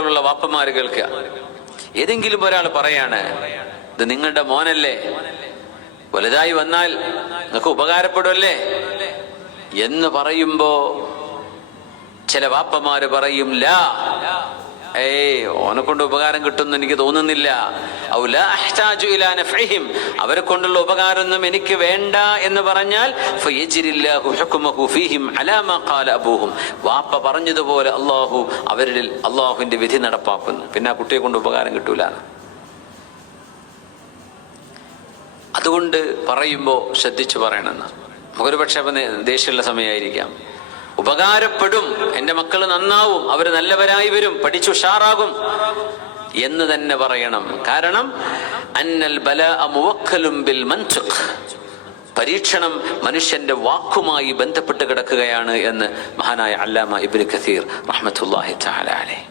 മക്കളുള്ള വാപ്പമാര് കേൾക്കുക. ഏതെങ്കിലും ഒരാൾ പറയാണ്, ഇത് നിങ്ങളുടെ മോനല്ലേ, വലുതായി വന്നാൽ നിങ്ങൾക്ക് ഉപകാരപ്പെടുമല്ലേ എന്ന് പറയുമ്പോ ചില വാപ്പമാര് പറയും, ലാ, ഓനെ കൊണ്ട് ഉപകാരം കിട്ടുമെന്ന് എനിക്ക് തോന്നുന്നില്ല. അവരെ കൊണ്ടുള്ള ഉപകാരമൊന്നും എനിക്ക് വേണ്ട എന്ന് പറഞ്ഞാൽ വാപ്പ പറഞ്ഞതുപോലെ അള്ളാഹുവിന്റെ വിധി നടപ്പാക്കുന്നു. പിന്നെ ആ കുട്ടിയെ കൊണ്ട് ഉപകാരം കിട്ടൂല. അതുകൊണ്ട് പറയുമ്പോൾ ശ്രദ്ധിച്ചു പറയണമെന്ന്. നമുക്കൊരു പക്ഷെ ദേഷ്യമുള്ള സമയമായിരിക്കാം. ഉപകാരപ്പെടും, എൻ്റെ മക്കൾ നന്നാവും, അവർ നല്ലവരായി വരും, പഠിച്ചുഷാറാകും എന്ന് തന്നെ പറയണം. കാരണം അന്നൽ ബലാഅ മുവക്കലും ബിൽ മൻതിഖ്, പരീക്ഷണം മനുഷ്യന്റെ വാക്കുമായി ബന്ധപ്പെട്ട് കിടക്കുകയാണ് എന്ന് മഹാനായ അല്ലാമ ഇബ്നു കസീർ റഹ്മത്തുള്ളാഹി തആല അലൈഹി